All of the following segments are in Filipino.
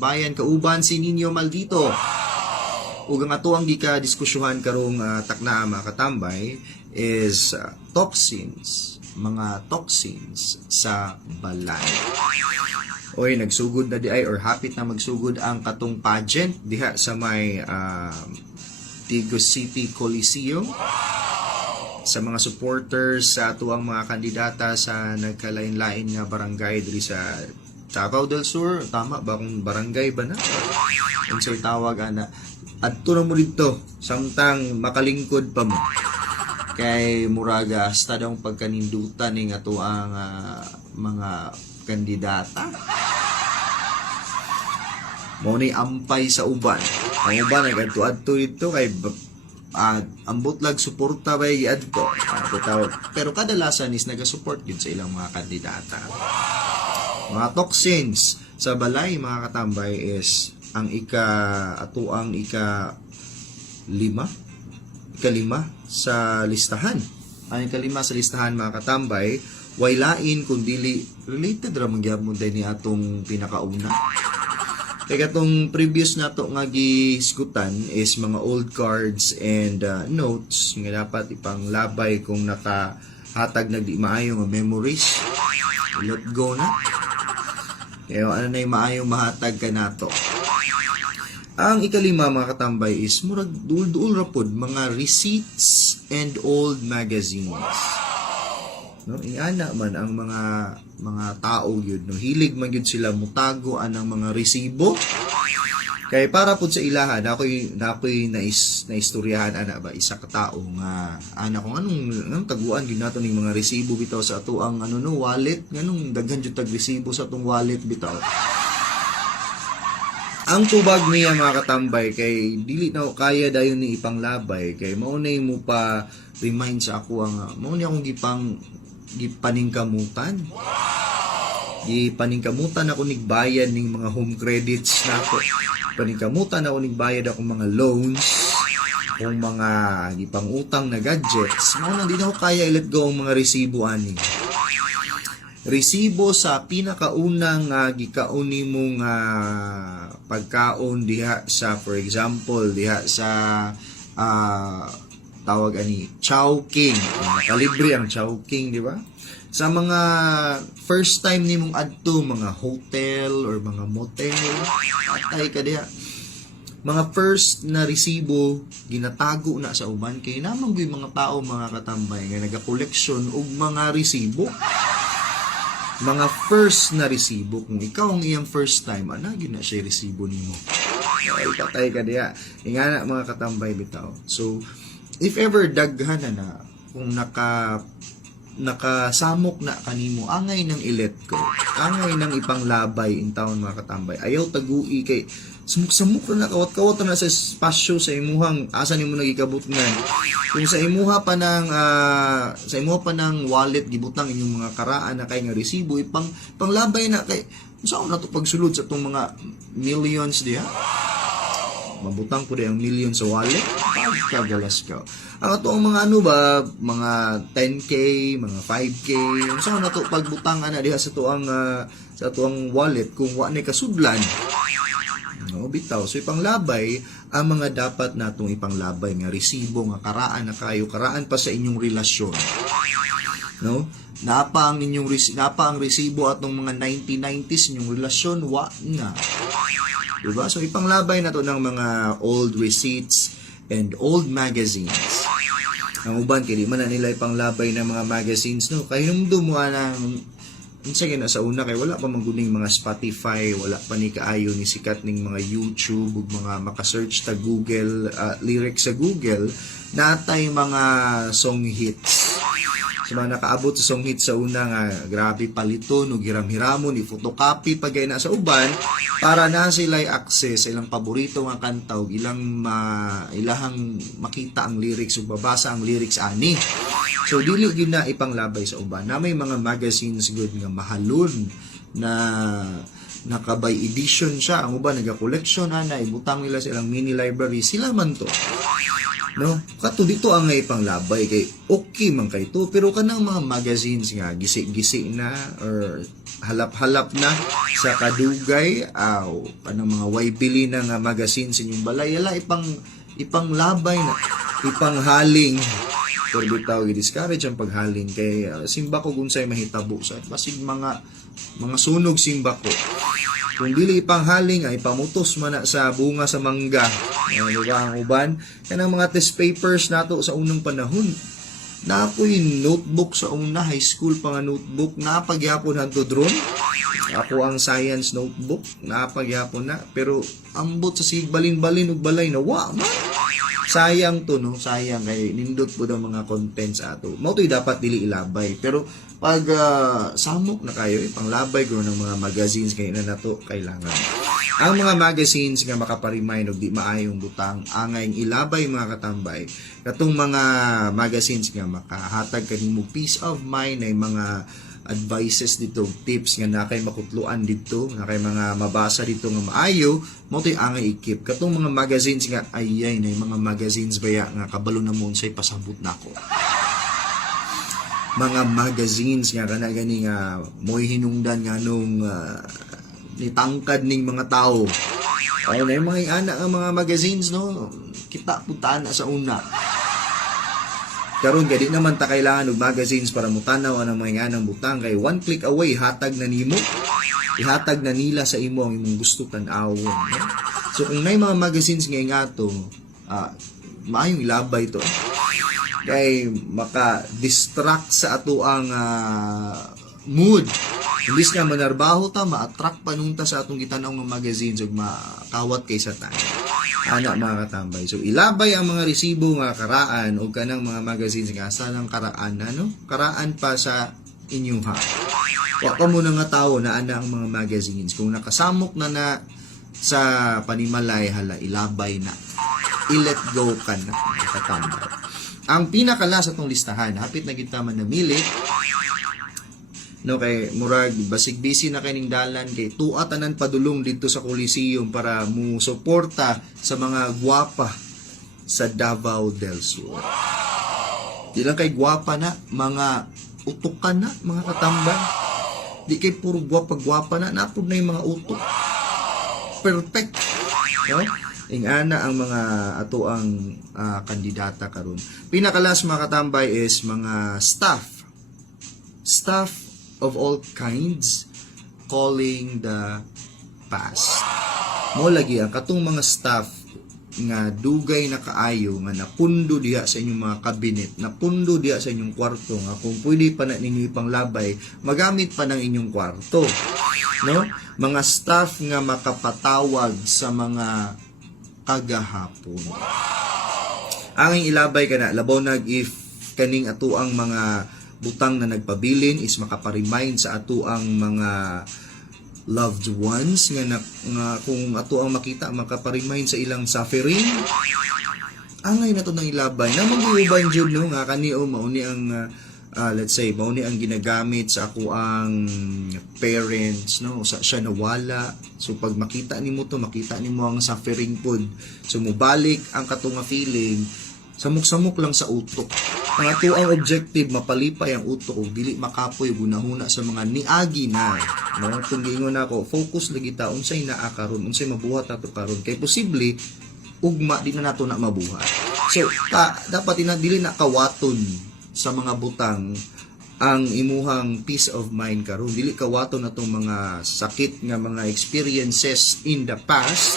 bayan kauban si Nino Maldito. Ug ang ato ang gika-diskusyuhan karong takna mga katambay is mga toxins sa balay. Oy, nagsugod na di ay or hapit na magsugod ang katong pageant diha sa may Tigos City Coliseum. Sa mga supporters sa tuwang mga kandidata sa nagkalain-lain nga barangay diri sa Davao del Sur, tama ba kung barangay ba na? Unsay tawag ana? Adto na mo dito, samtang makalingkod pa mo. Kay muraga hasta daw pagkanindutan ning ato ang mga kandidata. Mo ni ampay sa uban. Ang uban nag-adto dito kay ambot lag suporta ba giadto. Pero kadalasan is naga-support gid sa ilang mga kandidata. Mga toxins sa balay mga katambay is ang ikalima sa listahan. Ang ikalima sa listahan mga katambay, way lain kundi related ra man gyapon ni atong pinakauna. Kaya itong previous na to nga giskutan is mga old cards and notes nga dapat ipanglabay kung nakahatag na di maayo nga memories. Let go na. Kaya ano na yung maayong mahatag ka na to. Ang ikalima mga katambay is murag duol-duol rapod mga receipts and old magazines. No, ingana man ang mga tao yun, no, hilig man yun sila mutago anang mga resibo. Kay para pud sa ilahan ako'y naistoryahan ana ba isa ka tao nga ana kung anong taguan gyud nato ning mga resibo bitaw sa ato ang wallet nganong daghan jud tag resibo sa atong wallet bitaw. Ang tubag niya mga katambay kay dili na kaya dayon ni ipanglabay kay mao nay mo pa remind sa ako ang mao ni akong gipaningkamutan. Gipaningkamutan ako nigbayad ning mga home credits nako. Paningkamutan ako nigbayad ako mga loans kung mga gipangutang na gadgets. Mao na di na ako kaya i-let go ang mga resibo ani. Resibo sa pinakaunang gikauni mong pagkaon diha sa for example diha sa tawag ani Chowking. Nakalibre ang Chowking, di ba? Sa mga first time nimong adto mga hotel or mga motel, atay ka diha. Mga first na resibo ginatago na sa uban kay namang gyud mga tao mga katambay nga naga-collection og mga resibo. Mga first na resibo kung ikaw ang iyang first time ana gyud na siya resibo nimo. Ay patay ka diha. Ingana mga katambay bitaw. So if ever daghan na kung nakasamok na kanimo angay nang i-let go, angay nang ipanglabay in taon mga katambay, ayaw tagui kay samuk-samuk na kawat-kawat na sa espasyo sa imuhang asa nimo nagikabutngan. Kung sa imuha pa ng wallet gibutang inyong mga karaan na kay nga resibo panglabay na kay saan na to pagsulod sa tong mga millions diha. Mabutang po ang million sa wallet, kagalas ka. Ang ato ang mga mga 10k, mga 5k, saan na to pagbutang ana diha sa tuang wallet kung wa ni kasudlan. No, bitaw. So ipanglabay ang mga dapat natong ipanglabay nga resibo nga karaan na kayo karaan pa sa inyong relasyon. No? Napa ang resibo atong mga 1990s inyong relasyon wa na. Diba? So ipanglabay na to ng mga old receipts and old magazines. Ang uban kay di man na nila ipanglabay ng mga magazines no kay humdum mo nang sige na sa una kay wala pa man guning mga Spotify, wala pa ni kaayo ni sikat ning mga YouTube ug mga maka-search ta Google lyrics sa Google natay mga song hits. Sa mga nakaabot sa song hits sa una nga grabe paliton ug hiram-hiramon ni photocopy pagay na sa uban para na sila'y access sa ilang paborito nga kanta ug ilahang makita ang lyrics ug babasa ang lyrics ani. So dili gyud na ipanglabay sa uban na may mga magazines good nga mahalon na nakabay edition siya ang uban naga-collection ana ibutang nila sa ilang mini library sila man to. no? Kato dito ang ngay panglabay kay okay man kay to, pero kanang mga magazines nga gisi-gisi na or halap-halap na sa kadugay aw kanang mga way bili na nga magazines inyong balay yala ipanglabay na ipanghaling pero bitaw i-discourage ang paghaling kay simba ko unsay mahitabo sa basig mga sunog simba ko. Kung dili ipanghaling ay pamutos man na sa bunga sa mangga. Diba ang uban? Kanang mga test papers nato sa unang panahon. Napoy notebook sa una, high school pa nga notebook. Napagyapon hanto drone. Ako ang science notebook. Napagyapon na. Pero ambot sa sigbalin-balin ug balay na wa man. Sayang to no, sayang kay nindot po daw mga contents ato. Mao to'y dapat dili ilabay. Pero pag samok na kayo, panglabay ko ng mga magazines kayo na nato kailangan. Ang mga magazines nga makaparemind og di maayong butang angay ilabay mga katambay. Katong mga magazines nga makahatag kanimo peace of mind ay mga advices dito, tips nga na kay makutluan dito, na kay mga mabasa dito nga maayo, mo to'y angay ikip. Katong mga magazines nga ayay na mga magazines baya nga kabalo na mo unsay pasabot nako. Mga magazines nga kana gani nga mo'y hinungdan nga nung nitangkad ning mga tao. Ay na yung mga anak ang mga magazines no, kita putaan na sa una. Karon gadi naman ta kailangan og magazines para mutanaw ang mga anang butang kay one click away hatag na nimo. Ihatag na nila sa imo ang imong gusto tan-awon. No? So kung may mga magazines nga ato, maayong ilabay to. Kay maka-distract sa ato ang mood. Imbis nga manarbaho ta, ma-attract pa nung ta sa atong gitanaw ng magazines ug makawat kay sa tayo. Ana mga katambay. So ilabay ang mga resibo nga karaan o kanang mga magazines nga asa ng karaan ano? Karaan pa sa inyo ha. Wa ka muna nga tao na ana ang mga magazines. Kung nakasamok na sa panimalay hala ilabay na. I-let go ka na mga katambay. Ang pinakalas atong listahan, hapit na kita man namili. No kay murag basig busy na kining dalan kay tuwa tanan padulong dito sa Coliseum para mo suporta sa mga gwapa sa Davao del Sur. Di lang kay gwapa na, mga utukan na, mga katambay. Di kay puro gwapa na, napod na yung mga utok. Perfect. No? Ingana ang mga ato ang kandidata karon. Pinakalas mga katambay is mga staff of all kinds calling the past. Mo lagi ang katong mga staff nga dugay na kaayo nga napundo diha sa inyong mga kabinet, napundo diha sa inyong kwarto nga kung pwede pa na ninyo ipanglabay, magamit pa ng inyong kwarto. No? Mga staff nga makapatawag sa mga kagahapon. Ang ilabay kana labaw nag if kaning ato ang mga butang na nagpabilin is makaparemind sa ato ang mga loved ones nga kung ato ang makita makaparemind sa ilang suffering. Angay na to nang ilabay namang giuban jud no nga kani o mauni ang let's say mauni ang ginagamit sa ako ang parents no siya nawala, so pag makita nimo to makita nimo ang suffering pod, so mubalik ang katunga feeling samok-samok lang sa utok. Ang ato ang objective mapalipay ang utok ug dili makapoy gunahuna sa mga niagi na. No, kung giingon nako, focus lagi ta unsay naa karon, unsay mabuhat ato karon kay posible ugma di na nato na mabuhat. So dapat dili na kawaton sa mga butang ang imuhang peace of mind karon. Dili kawaton natong mga sakit nga mga experiences in the past.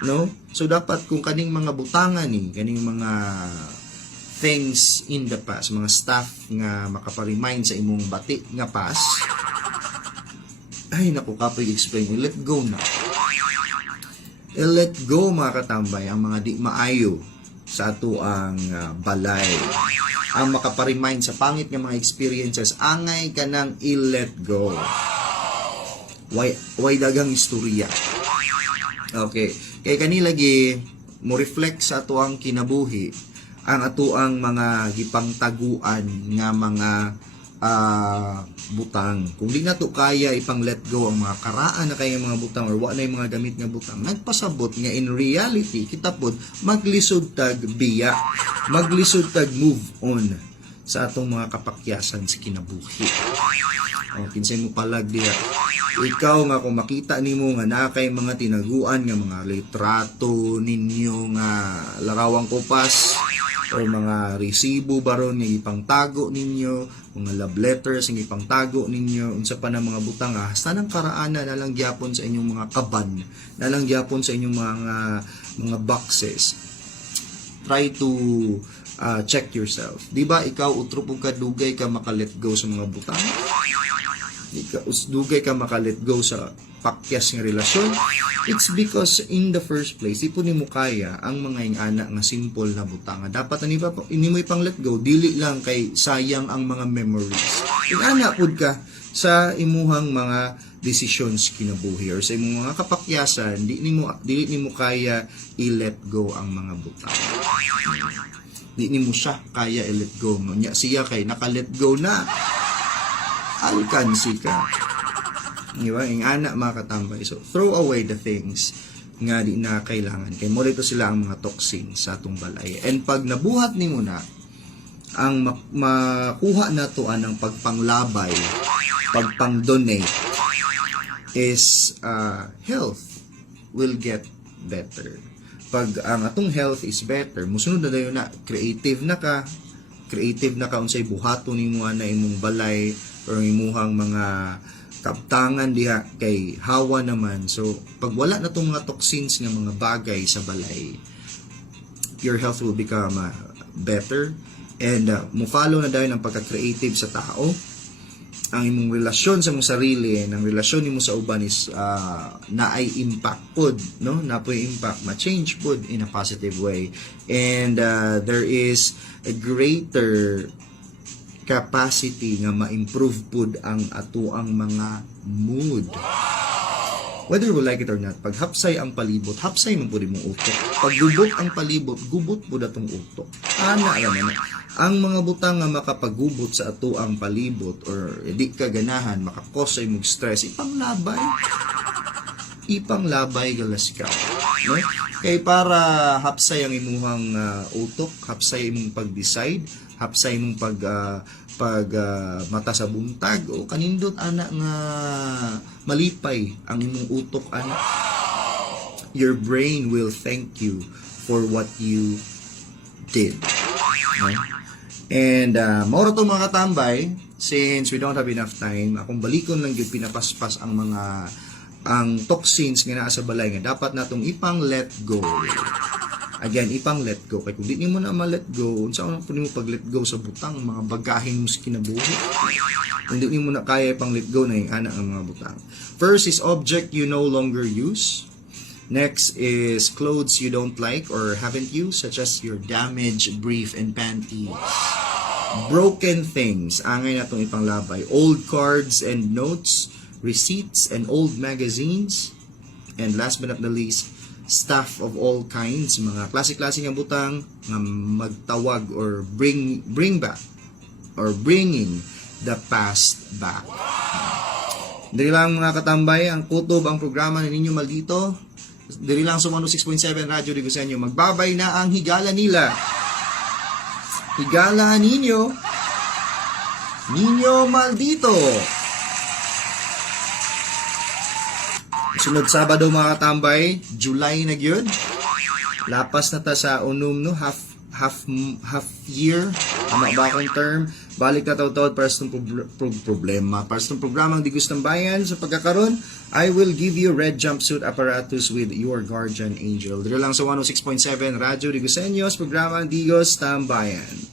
No? So dapat kung kaning mga butangan kaning mga things in the past, mga stuff nga makaparemind sa imong bati nga past, ay naku kapoy explain, let go na. Let go mga katambay ang mga di maayo sa ato ang balay. Ang makaparemind sa pangit nga mga experiences, angay ka nang i-let go. Why dagang istorya. Okay. Kay kanilagi mo reflect sa ato ang kinabuhi ang ato ang mga gipangtaguan nga mga butang. Kung di na to kaya ipang let go ang mga karaan na kaya mga butang or wa na yung mga gamit nga butang, nagpasabot nga in reality kita pod maglisod tag biya, maglisod tag move on sa atong mga kapakyasan sa kinabuhi. Kinsay mo palag diha, ikaw nga kung makita nimo nga naa kay mga tinaguan nga mga litrato ninyo nga larawang kupas o mga resibo baron nga ipangtago ninyo, mga love letters nga ipangtago ninyo, unsa pa na mga butang hasta nang karaana na lang gyapon sa inyong mga kaban, na lang gyapon sa inyong mga boxes. Try to check yourself. Di ba ikaw utro pug ka dugay ka maka-let go sa mga butang? Dugay ka maka-let go sa pakyas nga relasyon? It's because in the first place, ipo nimo kaya ang mga ingana nga simple na butang. Dapat ini mo ipang let go, dili lang kay sayang ang mga memories. Ingana pud ka sa imuhang mga decisions kinabuhi or sa imong mga kapakyasan, dili nimo kaya i-let go ang mga butang. Di nimo siya kaya i-let go. Nya siya kay naka-let go na. Alkansi ka. Diba? Ang anak mga katambay. So, throw away the things nga di na kailangan. Kaya mo rito sila ang mga toxins sa atong balay. And pag nabuhat ni mo na, ang makuha na to anang pagpanglabay, pagpang-donate, is health will get better. Pag ang atong health is better, musunod na dayon na, creative na ka unsay buhaton nimo na imong balay or imuhang mga kaptangan diha kay hawa naman. So pag wala na tong mga toxins nga mga bagay sa balay, your health will become better and mo follow na dayon ang pagka-creative sa tao. Ang imong relasyon sa imong sarili, ang relasyon nimo sa uban is na ay impact pod, no? Na po impact, ma-change pod in a positive way. And there is a greater capacity nga ma-improve pod ang atuang mga mood. Whether we like it or not, pag hapsay ang palibot, hapsay man po rin mong utok. Pag gubot ang palibot, gubot po datong utok. Ana naman, ang mga butang nga makapagubot sa ato ang palibot or di ka ganahan, makakos ay mong stress, ipanglabay galas ka. No? Kay para hapsay ang imuhang utok, hapsay imong pag-decide, hapsay imong mata sa buntag o kanindot ana nga malipay ang imong utok ana, your brain will thank you for what you did. No? And mauro to mga katambay, since we don't have enough time, akong balikon lang yung pinapaspas ang toxins nga naa sa balay nga dapat natong ipang let go. Again, ipang let go. Kaya kung di mo na ma-let go, unsa man po nimo pag-let go sa butang, mga bagahin mo sa kinabuhi. Kung di mo na kaya ipang let go na yung anak ng mga butang. First is object you no longer use. Next is clothes you don't like or haven't used, such as your damaged brief and panties. Broken things, angay na itong ipanglabay. Old cards and notes, receipts and old magazines. And last but not the least, stuff of all kinds, mga klase-klase nga butang nga magtawag or bring back or bringing the past back. Diri lang mga katambay, ang kutob ang programa ninyo maldito. Diri lang sa 106.7 Radyo Digosenyo. Magbabay na ang higala nila. Higala ninyo maldito. Sunod Sabado mga katambay, July na gyud. Lapas na ta sa unum no, half year, ama ba akong term, balik na taw-taw para sa problema. Para sa programang Digos ng Bayan, sa pagkakaroon, I will give you red jumpsuit apparatus with your guardian angel. Dito lang sa 106.7 Radyo Digosenyo, programang Digos ng Bayan.